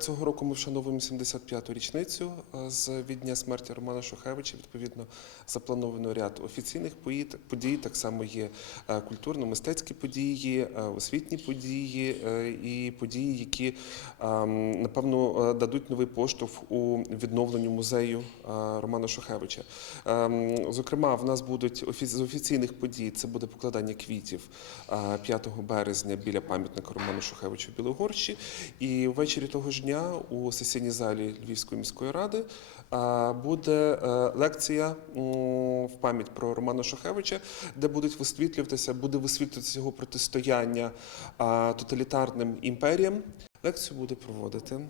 Цього року ми вшановуємо 75-ту річницю е, з від дня смерті Романа Шухевича. Відповідно, заплановано ряд офіційних подій. Так само є е, культурно-мистецькі події, е, освітні події і події, які ем, напевно дадуть новий поштовх у відновленню музею Романа Шухевича. Ем, Зокрема, в нас будуть з офіційних подій. Це буде покладання квітів е, 5 березня біля пам'ятника Роману Шухевичу в Білогорщі. І ввечері того ж дня у сесійній залі Львівської міської ради буде е, лекція в пам'ять про Романа Шухевича, де будуть висвітлюватися, буде висвітлюватися його протистояння тоталітарним імперіям. Лекцію буде проводити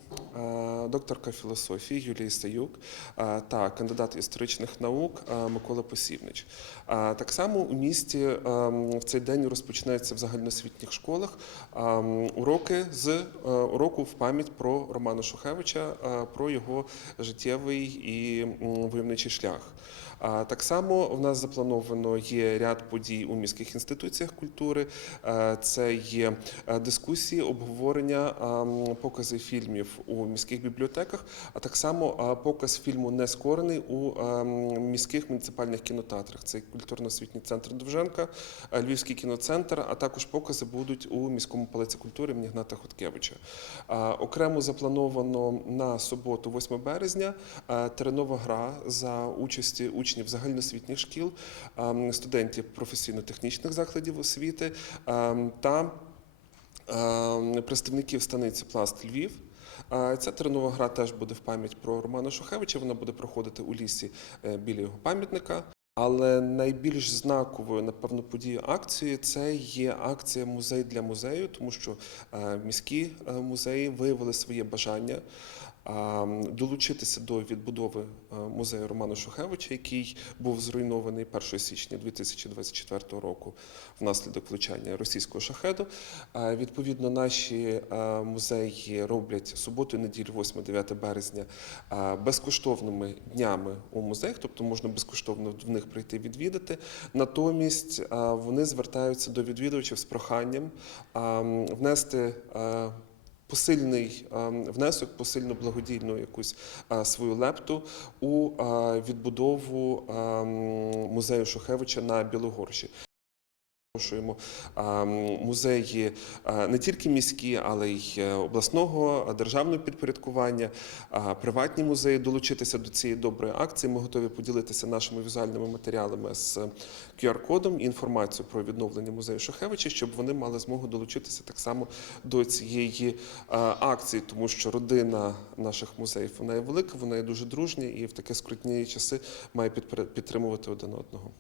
докторка філософії Юлія Стаюк е, та кандидат історичних наук е, Микола Посівнич. Е, Так само у місті е, в цей день розпочинаються в загальноосвітніх школах е, уроки з е, уроку в пам'ять про Романа Шухевича, е, про його життєвий і войовничий шлях. Так само в нас заплановано є ряд подій у міських інституціях культури. Е, Це є е, дискусії, обговорення, ем, покази фільмів у міських бібліотеках, а так само е, показ фільму Нескорений у ем, міських муніципальних кінотеатрах. Це культурно-освітній центр Довженка, е, Львівський кіноцентр, а також покази будуть у міському палаці культури імені. Е, Окремо заплановано на суботу, 8 березня, е, теренова гра за участі учнів загальноосвітніх шкіл, ем, студентів професійно-технічних закладів освіти та представників станиці Пласт Львів. Ця тренова гра теж буде в пам'ять про Романа Шухевича. Вона буде проходити у лісі е, біля його пам'ятника. Але найбільш знаковою, напевно, подією акції це є акція Музей для музею, тому що е, міські е, музеї виявили своє бажання долучитися до відбудови е, музею Романа Шухевича, який був зруйнований 1 січня 2024 року внаслідок влучання російського шахеду. Е, Відповідно, наші е, музеї роблять суботу, неділю, 8-9 березня е, безкоштовними днями у музеях, тобто можна безкоштовно в них прийти відвідати. Натомість е, вони звертаються до відвідувачів з проханням е, внести. Посильний е, внесок, посильну благодійну якусь е, свою лепту у е, відбудову музею Шухевича на Білогорщі. Запрошуємо е, музеї е, не тільки міські, але й е, обласного е, державного підпорядкування, е, приватні музеї долучитися до цієї доброї акції. Ми готові поділитися нашими візуальними матеріалами з QR-кодом і інформацією про відновлення музею Шухевича, щоб вони мали змогу долучитися так само до цієї е, акції, тому що родина наших музеїв вона є велика, вона є дуже дружня і в такі скрутні часи має підтримувати один одного.